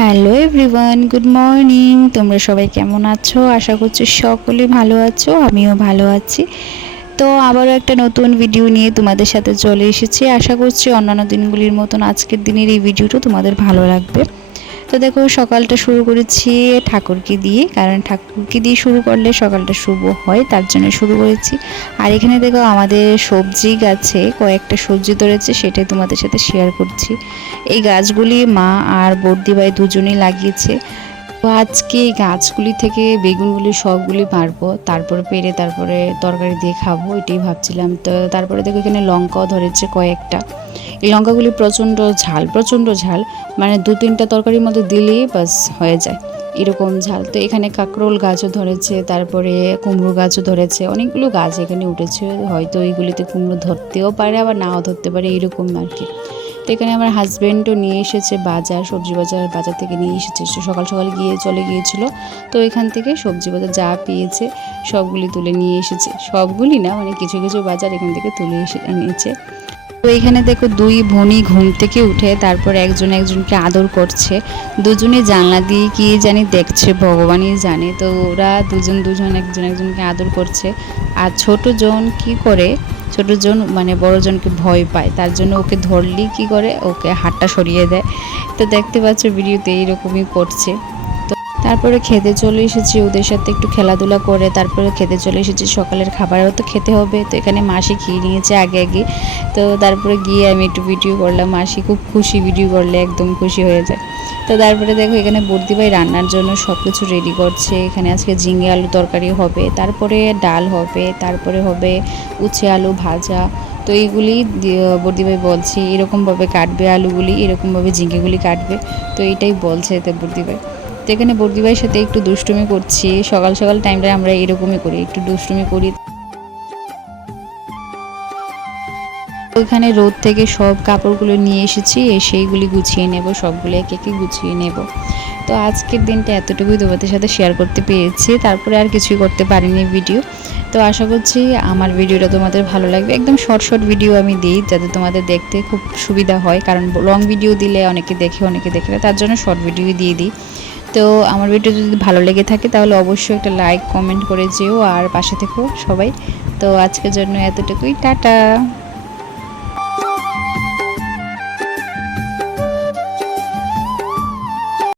Hello everyone, good morning. তোমরা সবাই কেমন আছো? আশা করছি সকলে ভালো আছো, আমিও ভালো আছি। তো আবারও একটা নতুন ভিডিও নিয়ে তোমাদের সাথে চলে এসেছি। আশা করছি অন্যান্য দিনগুলির মতন আজকের দিনের এই ভিডিওটা তোমাদের ভালো লাগবে। তো দেখো সকালটা শুরু করেছি ঠাকুরকে দিয়ে, কারণ ঠাকুরকে দিয়ে শুরু করলে সকালটা শুভ হয়, তার জন্য শুরু করেছি। আর এখানে দেখো আমাদের সবজি গাছে কয়েকটা সবজি ধরেছে, সেটাই তোমাদের সাথে শেয়ার করছি। এই গাছগুলি মা আর বর্দি ভাই দুজনেই লাগিয়েছে। তো আজকে এই গাছগুলি থেকে বেগুনগুলি সবগুলি পারব, তারপরে পেরে তারপরে তরকারি দিয়ে খাব, এটাই ভাবছিলাম। তো তারপরে দেখো এখানে লঙ্কাও ধরেছে কয়েকটা। এই লঙ্কাগুলি প্রচণ্ড ঝাল প্রচণ্ড ঝাল। মানে দু তিনটা তরকারির মধ্যে দিলেই বাস হয়ে যায়। এরকম ঝাল। তো এখানে কাঁকরোল গাছও ধরেছে, তারপরে কুমড়ো গাছও ধরেছে। অনেকগুলো গাছ এখানে উঠেছে। হয়তো এইগুলিতে কুমড়ো ধরতেও পারে, আবার নাও ধরতে পারে, এরকম আর কি। তো এখানে আমার হাজব্যান্ডও নিয়ে এসেছে বাজার, সবজি বাজার বাজার থেকে নিয়ে এসেছে। সকাল সকাল গিয়ে চলে গিয়েছিল। তো এখান থেকে সবজি বাজার যা পেয়েছে, সবগুলি তুলে নিয়ে এসেছে। সবগুলি না মানে কিছু কিছু বাজার এখান থেকে তুলে এসে এনেছে তো এখানে দেখো দুই ভনি ঘুম থেকে উঠে তারপর একজন একজনকে আদর করছে। দুজনে জানলা দিয়ে কি জানি দেখছে, ভগবানই জানে। তো ওরা দুজন দুজন একজন একজনকে আদর করছে। আর ছোট জন কি করে? ছোট জন মানে বড় জনকে ভয় পায়। তার জন্য ওকে ধরলেই কি করে? ওকে হাতটা সরিয়ে দেয়। তো দেখতে পাচ্ছ, ভিডিওতে এইরকমই করছে। তারপরে খেতে চলে এসেছি, ওদের সাথে একটু খেলাধুলা করে, তারপরে খেতে চলে এসেছি, সকালের খাবারও তো খেতে হবে। তো এখানে মাসি খেয়ে নিয়েছে আগে আগে। তো তারপরে গিয়ে আমি একটু ভিডিও করলাম, মাসি খুব খুশি ভিডিও করলে, একদম খুশি হয়ে যায়। তো তারপরে দেখো এখানে বর্দি ভাই রান্নার জন্য সব কিছু রেডি করছে। এখানে আজকে ঝিঙে আলু তরকারি হবে, তারপরে ডাল হবে, তারপরে হবে উচ্ছে আলু ভাজা। তো এইগুলি বর্দিভাই বলছে, এরকমভাবে কাটবে আলুগুলি, এরকমভাবে ঝিঙেগুলি কাটবে। তো এটাই বলছে এতে বর্দিভাই তো এখানে বর্দিভাইয়ের সাথে একটু দুষ্টুমি করছি। সকাল সকাল টাইমটা আমরা এরকমই করি, একটু দুষ্টুমি করি। ওইখানে রোদ থেকে সব কাপড়গুলো নিয়ে এসেছি সেইগুলি গুছিয়ে নেব, সবগুলো একে একে গুছিয়ে নেব। তো আজকের দিনটা এতটুকুই তোমাদের সাথে শেয়ার করতে পেরেছি, তারপরে আর কিছুই করতে পারিনি ভিডিও তো আশা করছি আমার ভিডিওটা তোমাদের ভালো লাগবে। একদম শর্ট শর্ট ভিডিও আমি দিই, যাতে তোমাদের দেখতে খুব সুবিধা হয়। কারণ লং ভিডিও দিলে অনেকে দেখে অনেকে দেখে তার জন্য শর্ট ভিডিও দিয়ে দিই। তো আমার ভিডিও যদি ভালো লেগে থাকে, তাহলে অবশ্যই একটা লাইক কমেন্ট করে যেও আর পাশে থেকো সবাই। তো আজকের জন্য এতটুকুই। টাটা!